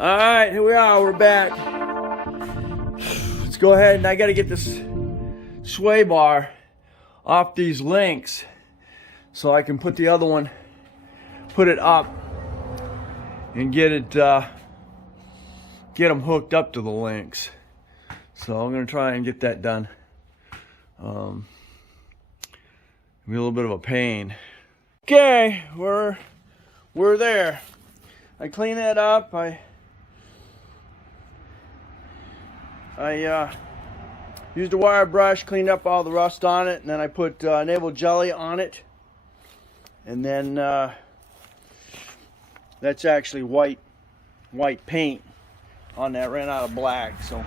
All right, here we are. We're back. Let's go ahead and I got to get this sway bar off these links so I can put the other one, put it up and get it, get them hooked up to the links. So I'm going to try and get that done. It'll be a little bit of a pain. Okay, we're there. I cleaned that up. I used a wire brush, cleaned up all the rust on it, and then I put navel jelly on it. And then that's actually white paint on that. Ran out of black, so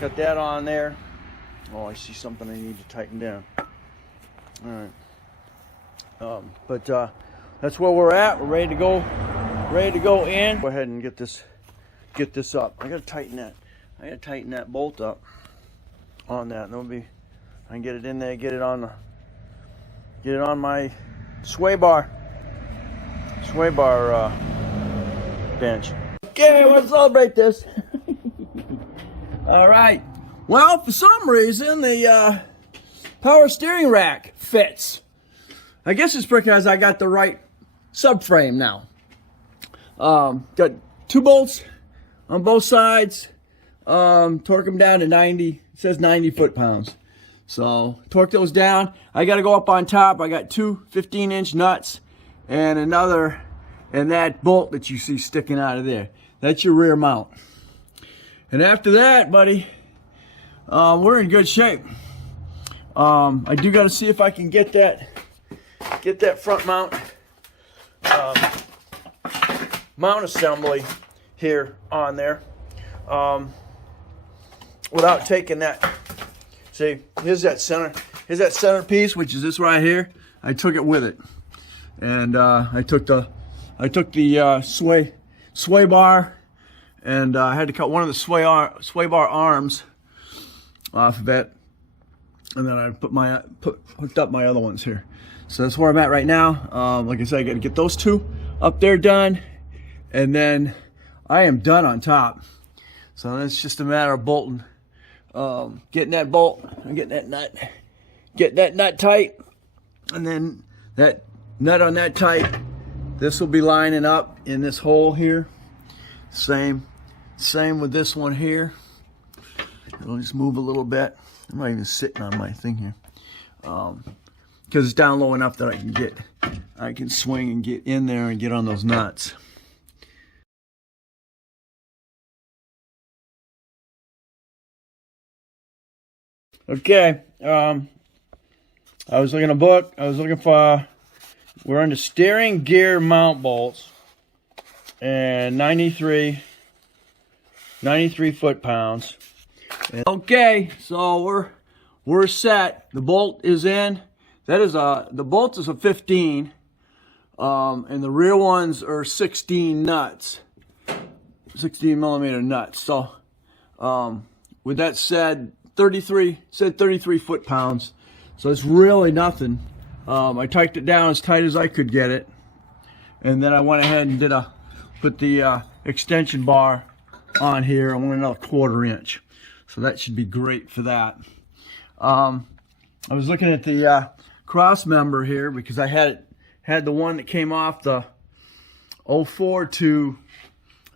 got that on there. Oh, I see something I need to tighten down. All right, but that's where we're at. We're ready to go in. Go ahead and get this up. I gotta tighten that bolt up on that. And I can get it in there, get it on my sway bar bench. Okay, let's celebrate this. All right. Well, for some reason the power steering rack fits. I guess it's because I got the right subframe now. Got 2 bolts on both sides. Torque them down to 90. It says 90 foot-pounds. So torque those down. I got to go up on top. I got 2 15-inch nuts and another, and that bolt that you see sticking out of there. That's your rear mount. And after that, buddy, we're in good shape. I do got to see if I can get that front mount mount assembly here on there without taking that. See, here's that center piece, which is this right here. I took it with it, and I took the sway bar, and I had to cut one of the sway bar arms off of it, and then I hooked up my other ones here. So that's where I'm at right now. Like I said, I got to get those 2 up there done, and then I am done on top. So it's just a matter of bolting, getting that bolt and getting that nut tight, and then that nut on that tight. This will be lining up in this hole here. Same with this one here. It'll just move a little bit. I'm not even sitting on my thing here, because it's down low enough that I can swing and get in there and get on those nuts. Okay, I was looking at a book. I was looking for, we're into steering gear mount bolts, and 93 foot-pounds. Okay, so we're set. The bolt is in. The bolt is a 15, and the rear ones are 16 nuts, 16 millimeter nuts. So, with that said, 33 foot-pounds. So it's really nothing. I tightened it down as tight as I could get it, and then I went ahead and put the extension bar on here. I want another 1/4 inch, so that should be great for that. I was looking at the cross member here because I had the one that came off the 04 to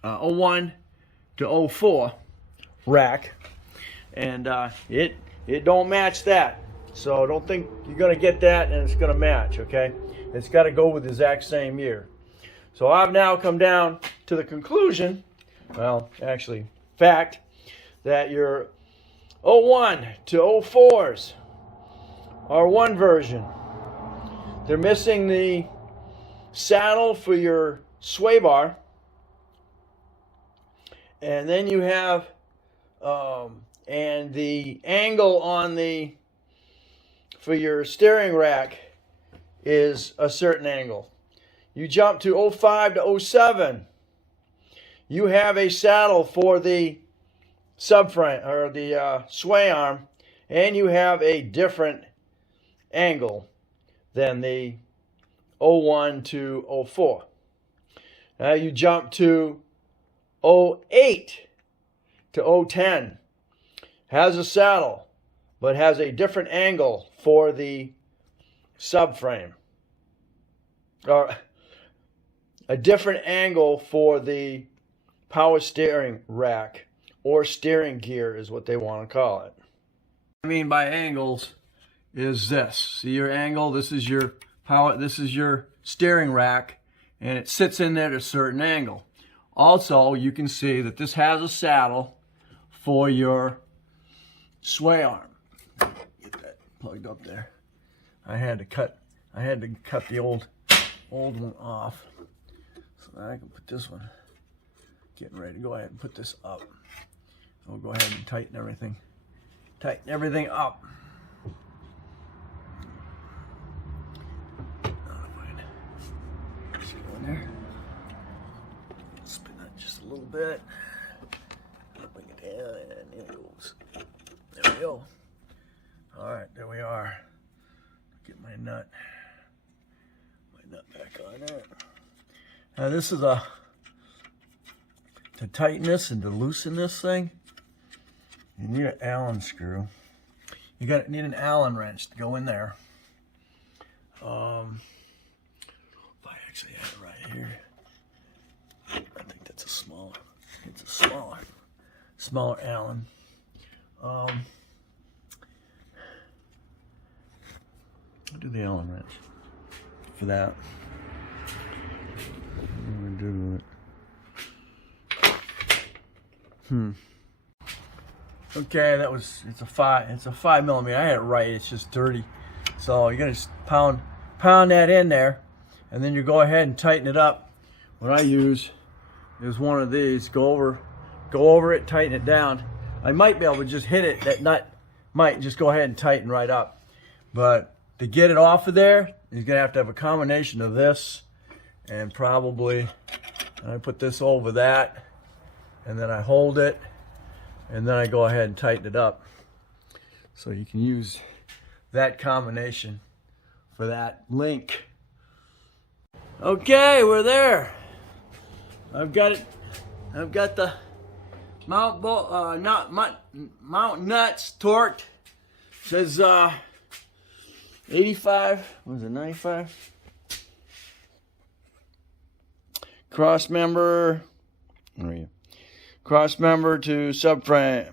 01 to 04 rack, and it don't match that. So don't think you're gonna get that and it's gonna match. Okay, it's got to go with the exact same year. So I've now come down to the conclusion, well, actually fact, that your 01 to 04s are one version. They're missing the saddle for your sway bar, and then you have and the angle on for your steering rack is a certain angle. You jump to 05 to 07, you have a saddle for the subframe or the sway arm, and you have a different angle than the 01 to 04. Now you jump to 08 to 010. Has a saddle, but has a different angle for the subframe. Or a different angle for the power steering rack, or steering gear is what they want to call it. What I mean by angles is this. See your angle? This is your power, this is your steering rack, and it sits in there at a certain angle. Also, you can see that this has a saddle for your sway arm. Get that plugged up there. I had to cut the old one off. So now I can put this one. Getting ready to go ahead and put this up. We'll go ahead and tighten everything. Tighten everything up. Just go in there. Spin that just a little bit. Bring it down, and there it goes. There we go. All right, there we are. Get my nut back on there. Now this is to tighten this and to loosen this thing, you need an Allen screw. You need an Allen wrench to go in there. If I actually had it right here, I think that's it's a smaller Allen. I'll do the Allen wrench for that. I'm gonna do it. Okay, it's a 5mm. I had it right, it's just dirty. So you're gonna just pound that in there, and then you go ahead and tighten it up. What I use is one of these. Go over it, tighten it down. I might be able to just hit it, that nut might just go ahead and tighten right up. But to get it off of there, you're gonna have to have a combination of this and probably, I put this over that, and then I hold it, and then I go ahead and tighten it up. So you can use that combination for that link. Okay, we're there. I've got it. I've got the mount nuts torqued. Says 85. What is it? 95. Cross member. Where are you? Cross member to subframe.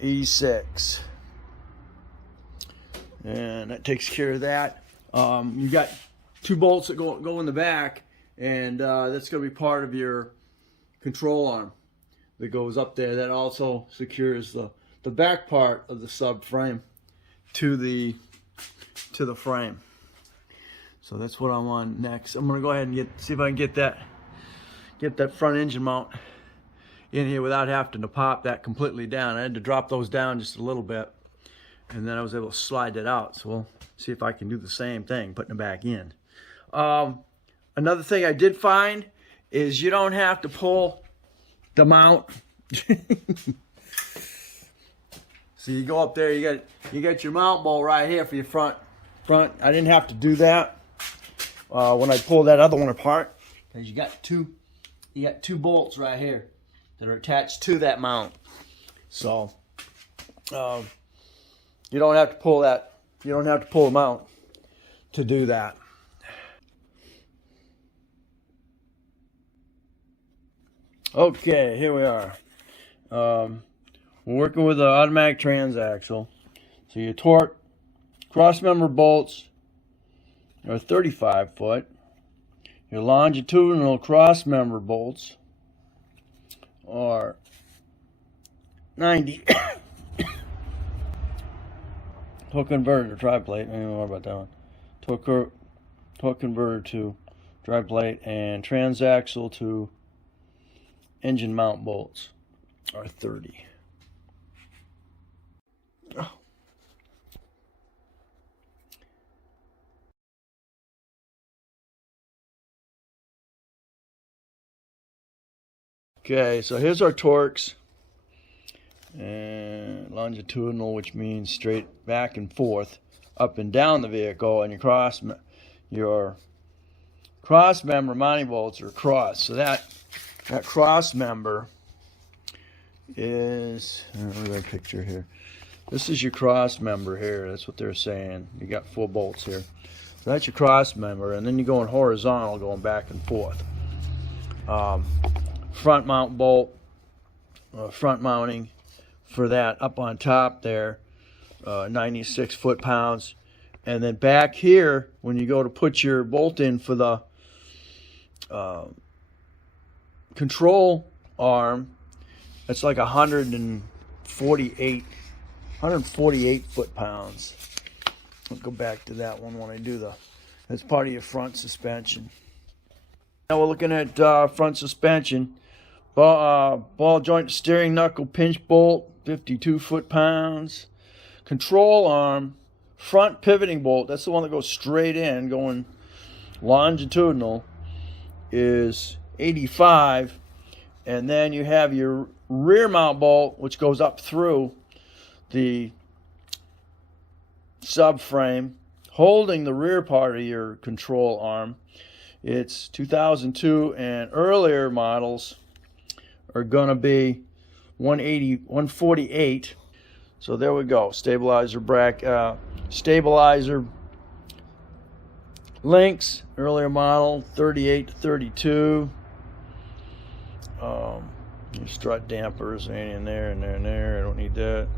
86. And that takes care of that. You got 2 bolts that go in the back, and that's going to be part of your control arm that goes up there. That also secures the back part of the subframe to the frame. So that's what I'm on next. I'm going to go ahead and see if I can get that front engine mount in here without having to pop that completely down. I had to drop those down just a little bit, and then I was able to slide that out. So we'll see if I can do the same thing, putting it back in. Another thing I did find is you don't have to pull the mount. So you go up there, you got your mount bolt right here for your front. I didn't have to do that when I pulled that other one apart, because you got two bolts right here that are attached to that mount. So you don't have to pull that. You don't have to pull the mount to do that. Okay, here we are. We're working with an automatic transaxle. So your torque cross member bolts are 35 foot. Your longitudinal cross member bolts are 90. Torque converter to drive plate. I don't know about that one. Torque converter to drive plate, and transaxle to engine mount bolts are 30. Oh. Okay, so here's our torques. And longitudinal, which means straight back and forth, up and down the vehicle, and your cross member mounting bolts are crossed. So that that cross member is, look at that picture here. This is your cross member here. That's what they're saying. You got 4 bolts here. So that's your cross member, and then you're going horizontal, going back and forth. Front mount bolt, front mounting for that up on top there, 96 foot-pounds. And then back here, when you go to put your bolt in for the control arm, that's like 148 foot-pounds. I'll go back to that one when I do that's part of your front suspension. Now we're looking at front suspension. Ball joint steering knuckle pinch bolt, 52 foot-pounds. Control arm, front pivoting bolt, that's the one that goes straight in, going longitudinal, is 85. And then you have your rear mount bolt, which goes up through the subframe, holding the rear part of your control arm. It's 2002, and earlier models are going to be 148. So there we go. Stabilizer stabilizer links, earlier model 38 to 32. Your strut dampers ain't in there, and there, and there. I don't need that.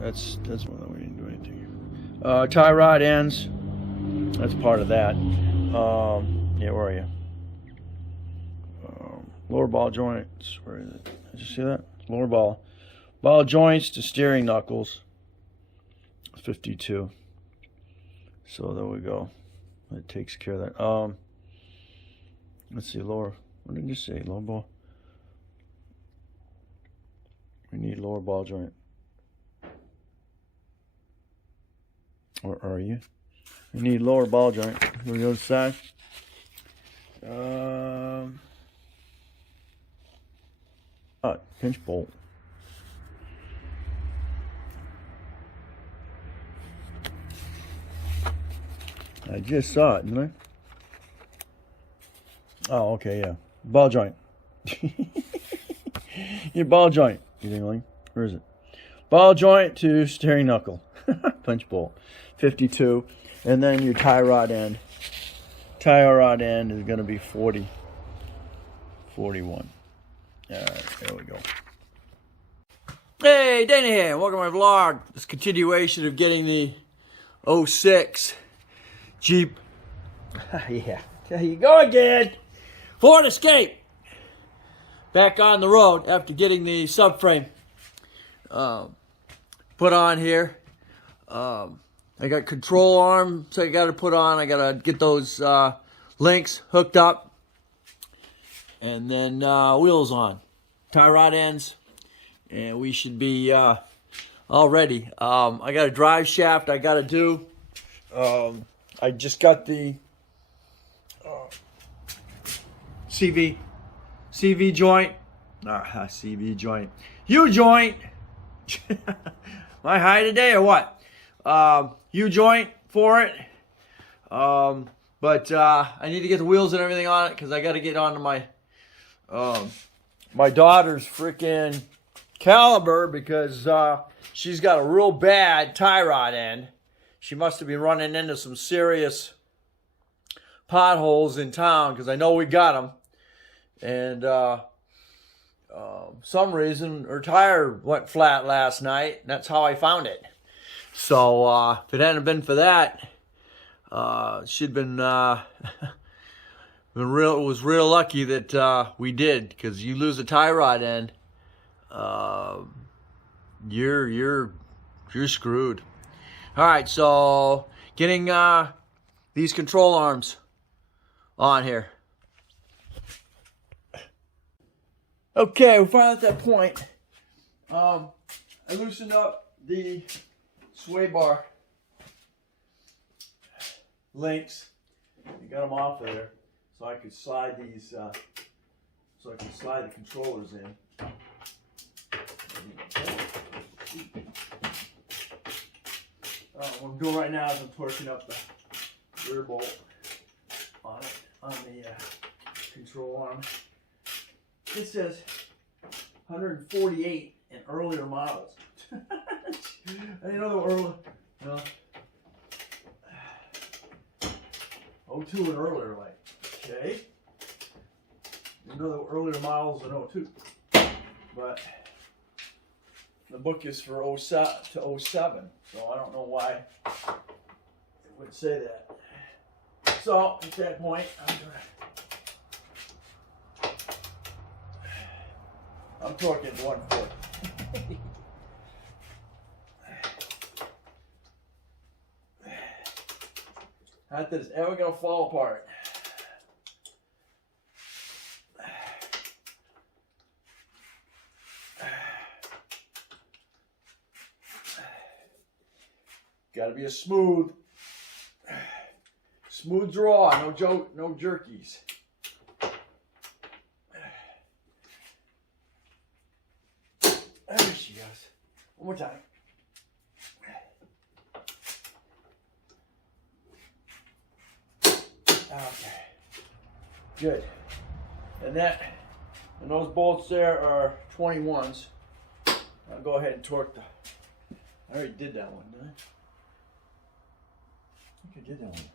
That's one we didn't do anything. Tie rod ends. That's part of that. Yeah, where are you? Lower ball joints. Where is it? Did you see that? Lower ball joints to steering knuckles. 52. So there we go. That takes care of that. Let's see, lower. What did you say? Lower ball. We need lower ball joint. Or are you? We need lower ball joint. Go to the other side. Pinch bolt. I just saw it, didn't I? Oh, okay, yeah. Ball joint. Your ball joint. You think, like, where is it? Ball joint to steering knuckle. Punch bolt. 52. And then your tie rod end. Tie rod end is going to be 40. 41. Alright, there we go. Hey, Dana here. Welcome to my vlog. This continuation of getting the 06 Jeep. Yeah, there you go again. Ford Escape. Back on the road after getting the subframe put on here. I got control arms I got to put on. I got to get those links hooked up. And then wheels on. Tie rod ends. And we should be all ready. I got a drive shaft I got to do. I just got the CV joint. CV joint. U-joint. My high today or what? U-joint for it. But I need to get the wheels and everything on it because I got to get onto my my daughter's freaking caliber because she's got a real bad tie rod end. She must have been running into some serious potholes in town because I know we got them. And some reason her tire went flat last night. And that's how I found it. So if it hadn't been for that, she'd been was real lucky that we did, because you lose a tie rod end, you're screwed. All right, so getting these control arms on here. Okay, we're finally at that point. I loosened up the sway bar links. I got them off there, so I could slide these. So I can slide the controllers in. What I'm doing right now is I'm torquing up the rear bolt on it, on the control arm. it says 148 in earlier models. I didn't know there were earlier, you know, 02 and earlier, like, okay. Didn't know there were earlier models in 02. But the book is for 07 to 07, so I don't know why it would say that. So at that point, I'm talking 1 foot. Not that it's ever gonna fall apart. Gotta be a smooth draw, no jerkies. There she goes. One more time. Okay. Good. And those bolts there are 21s. I'll go ahead and torque the. I already did that one, didn't I? I think I did that one.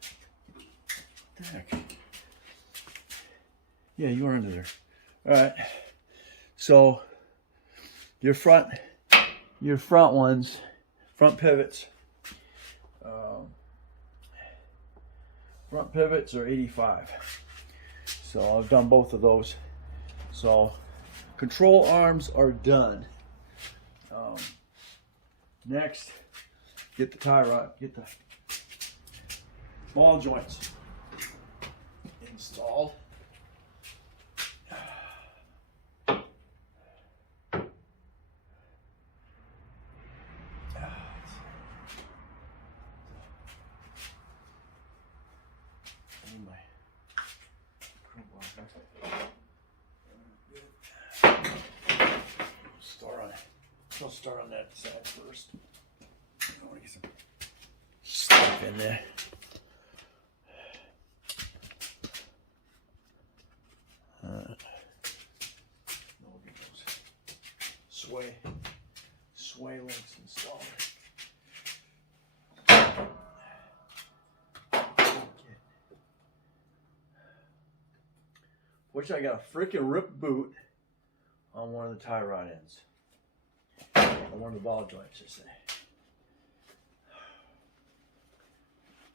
What the heck? Yeah, you were under there. All right. So your front ones, front pivots. Front pivots are 85. So I've done both of those. So control arms are done. Next, get the tie rod, get the ball joints installed. I'll start on that side first. I want to get some stuff in there. We'll get those sway links installed. Which I got a freaking rip boot on one of the tie rod ends. One of the ball joints, I say.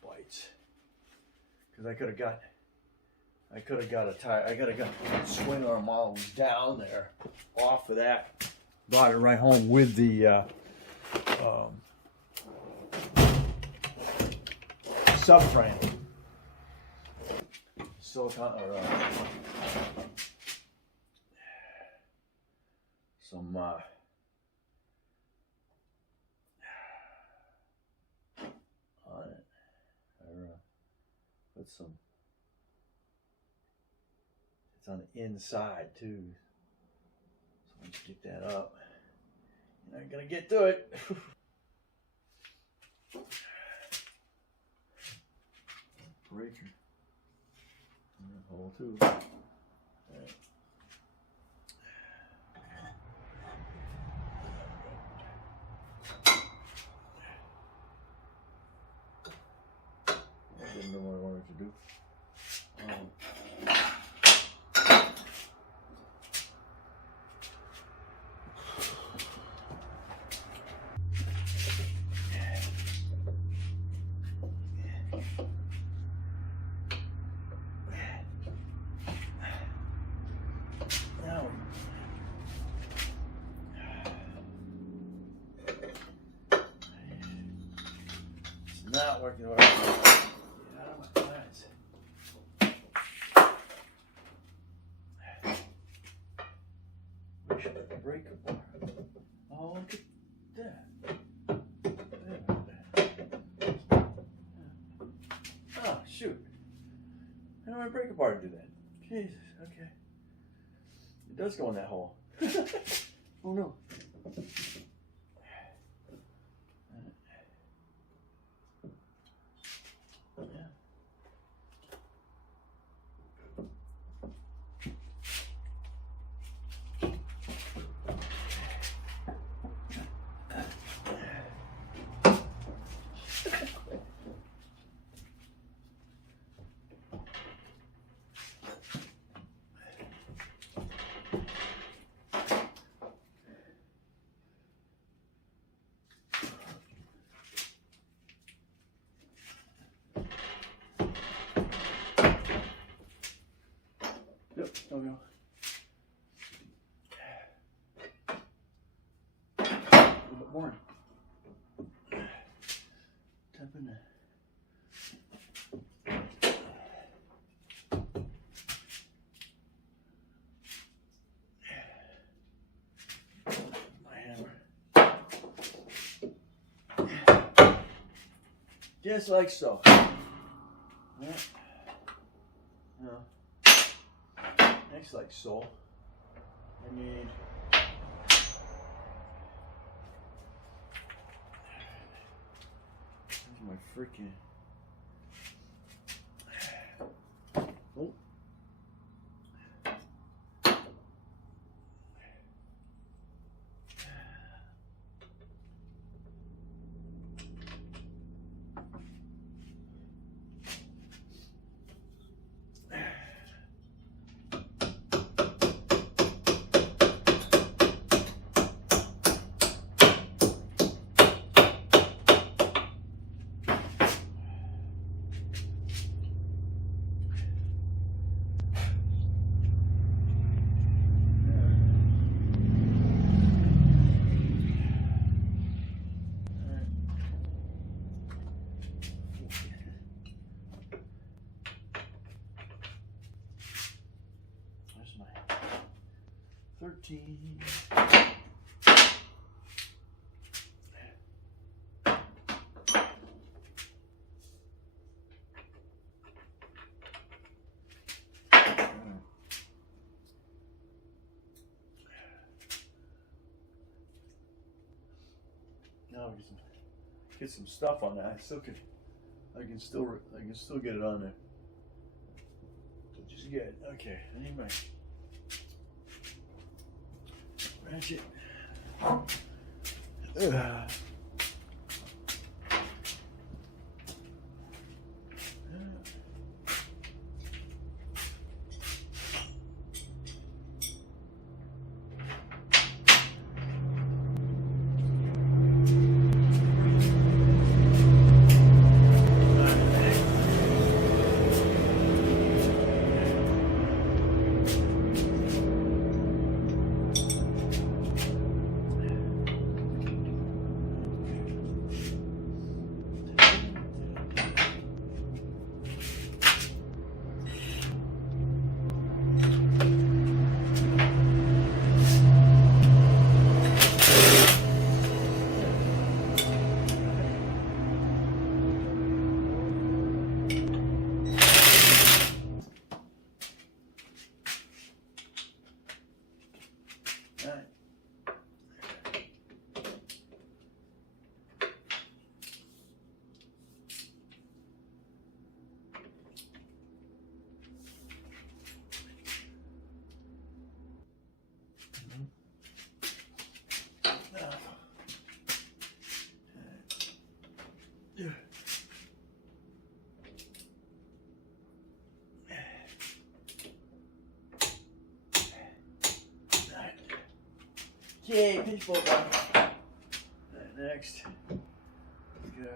Bites. Because I could have got a tie. I could have got swing arm model was down there, off of that. Brought it right home with the subframe. Silicone or some. On it. Put some. It's on the inside too. So let's get that up. You're not gonna get to it. Breaker. Hole too. All right. Didn't know what I wanted to do. It's not working well. Breaker bar. Oh, look at that. Oh, shoot. How do my breaker bar do that? Jesus, okay. It does go in that hole. Oh no. go. A little bit more. Tap in there. My hammer. Just like so. Yeah. No. Next, like so. I need. Where's my freaking. Oh. There's my 13. Now we get some stuff on that. I can still get it on there. Which is good. Okay, I need my ratchet. Okay, pinch bolt on. Next, let's go.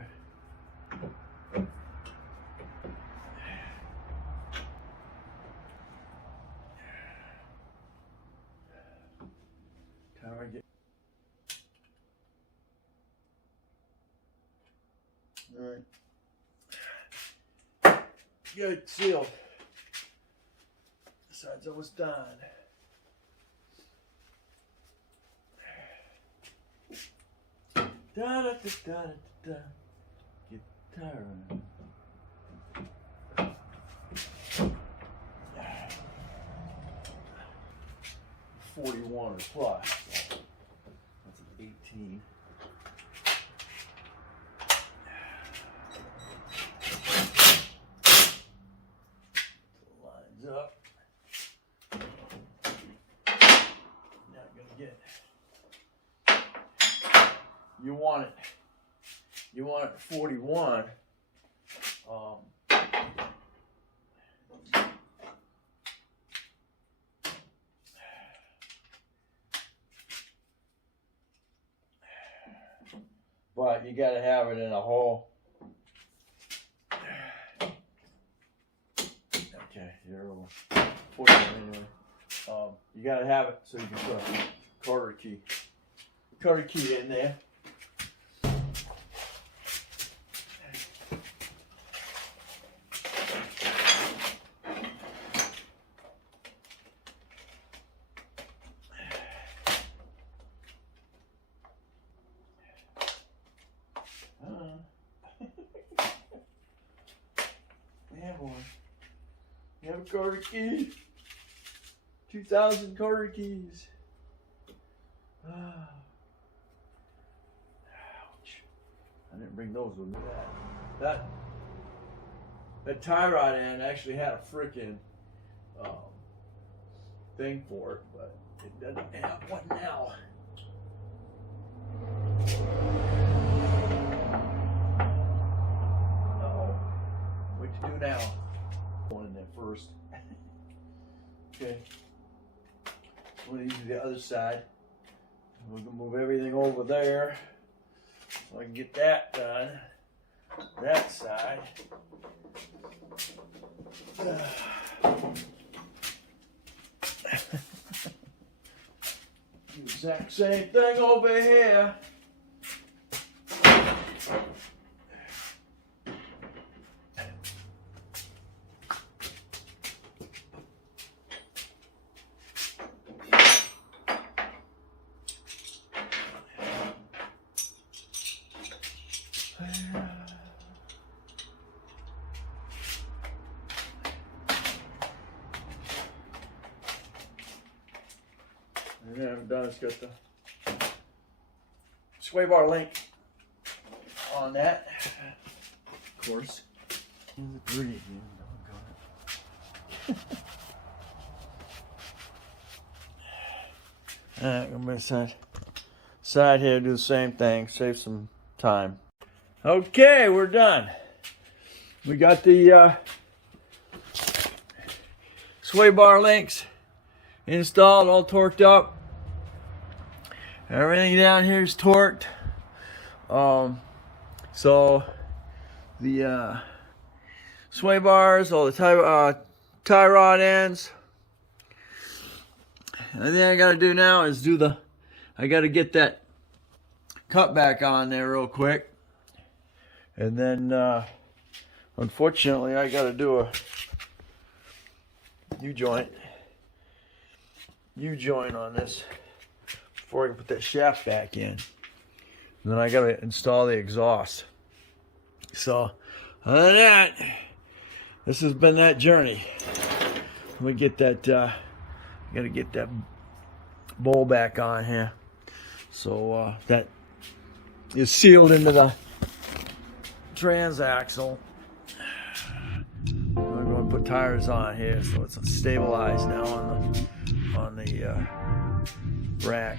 Target. All right. Good, sealed. This side's almost done. Da da da da da. Guitar. 41 or plus. That's an 18. Lines up. Now I'm gonna get. You want it 41. But you got to have it in a hole. Okay, you're over 41 anyway. you gotta have it so you can put a quarter key in there. You have a quarter key. 2,000 quarter keys. Ouch. I didn't bring those with me. That tie rod end actually had a freaking thing for it, but it doesn't have one now. Uh-oh. What to do now? One in there first. Okay. We'll use the other side. We're gonna move everything over there so I can get that done. That side. Exact same thing over here. And then I'm done. It's got the sway bar link on that. Of course. Pretty. Alright, I'm going to side here, do the same thing, save some time. Okay, we're done. We got the sway bar links installed, all torqued up. Everything down here is torqued. So the sway bars, all the tie rod ends. And the thing I gotta do now is I gotta get that cut back on there real quick. And then unfortunately I gotta do a U-joint on this before I can put that shaft back in. And then I gotta install the exhaust. So other than that, this has been that journey. Let me get that gotta get that bowl back on here. So that is sealed into the transaxle. I'm going to put tires on here so it's stabilized now on the rack.